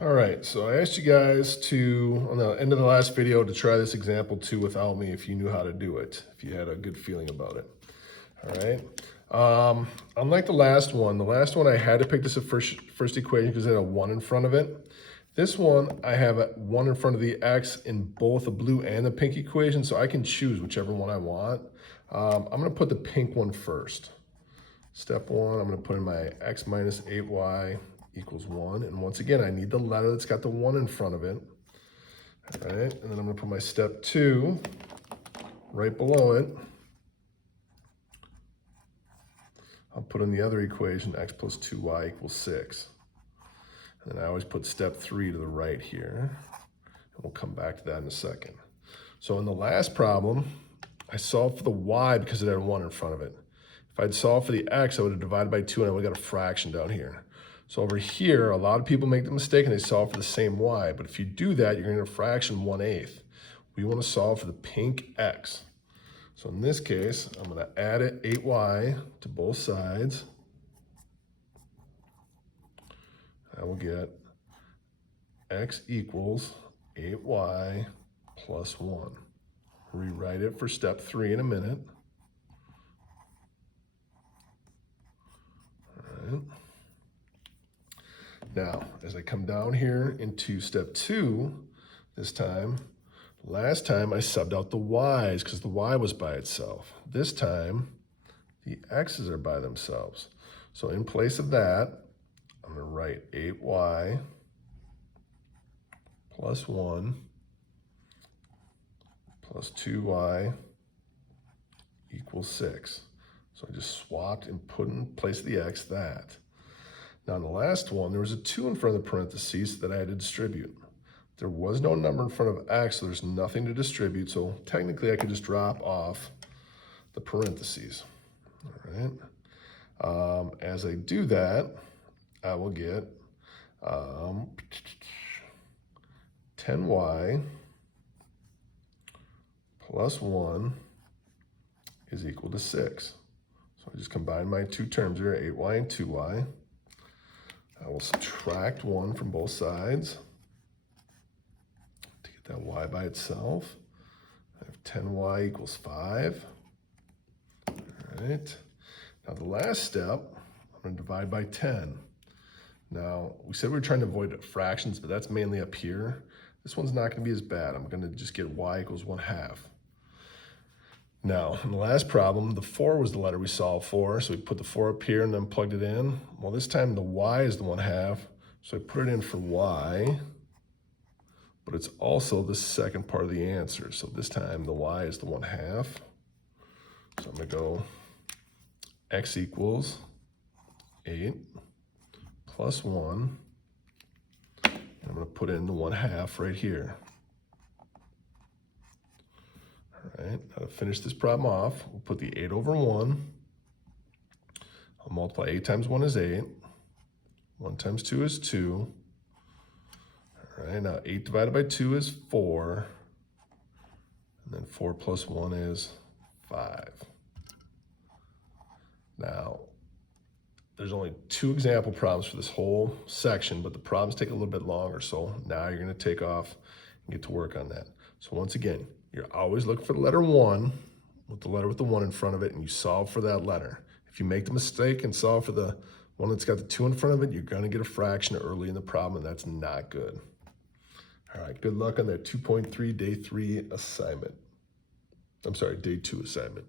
All right, so I asked you guys to, on the end of the last video, to try this example 2 without me if you knew how to do it, if you had a good feeling about it. All right. Unlike the last one I had to pick this first equation because it had a 1 in front of it. This one, I have a 1 in front of the x in both the blue and the pink equation, so I can choose whichever one I want. I'm going to put the pink one first. Step 1, I'm going to put in my x minus 8y equals 1. And once again, I need the letter that's got the 1 in front of it. All right, and then I'm going to put my step 2 right below it. I'll put in the other equation, x plus 2y equals 6. And then I always put step 3 to the right here. And we'll come back to that in a second. So in the last problem, I solved for the y because it had a 1 in front of it. If I'd solved for the x, I would have divided by 2 and I would have got a fraction down here. So over here, a lot of people make the mistake and they solve for the same y. But if you do that, you're going to get a fraction 1/8. We want to solve for the pink x. So in this case, I'm going to add it 8y to both sides. I will get x equals 8y plus 1. Rewrite it for step 3 in a minute. All right. Now, as I come down here into step 2, this time, last time I subbed out the y's because the y was by itself. This time, the x's are by themselves. So in place of that, I'm going to write 8y plus 1 plus 2y equals 6. So I just swapped and put in place of the x that. Now in the last one, there was a 2 in front of the parentheses that I had to distribute. There was no number in front of x, so there's nothing to distribute. So technically I could just drop off the parentheses. All right. As I do that, I will get 10y plus 1 is equal to 6. So I just combine my two terms here, 8y and 2y. I will subtract 1 from both sides to get that y by itself. I have 10y equals 5. All right. Now the last step, I'm going to divide by 10. Now, we said we were trying to avoid fractions, but that's mainly up here. This one's not going to be as bad. I'm going to just get y equals 1/2. Now, in the last problem, the 4 was the letter we solved for, so we put the 4 up here and then plugged it in. Well, this time the y is the 1/2, so I put it in for y, but it's also the second part of the answer. So this time the y is the 1/2. So I'm going to go x equals 8 plus 1. And I'm going to put in the 1/2 right here. All right, now to finish this problem off, we'll put the 8 over 1. I'll multiply 8 times 1 is 8. 1 times 2 is 2. All right, now 8 divided by 2 is 4. And then 4 plus 1 is 5. Now, there's only 2 example problems for this whole section, but the problems take a little bit longer. So now you're going to take off and get to work on that. So once again, you're always looking for the letter 1 with the letter with the 1 in front of it, and you solve for that letter. If you make the mistake and solve for the one that's got the 2 in front of it, you're going to get a fraction early in the problem, and that's not good. All right, good luck on that 2.3 day 3 assignment. I'm sorry, day 2 assignment.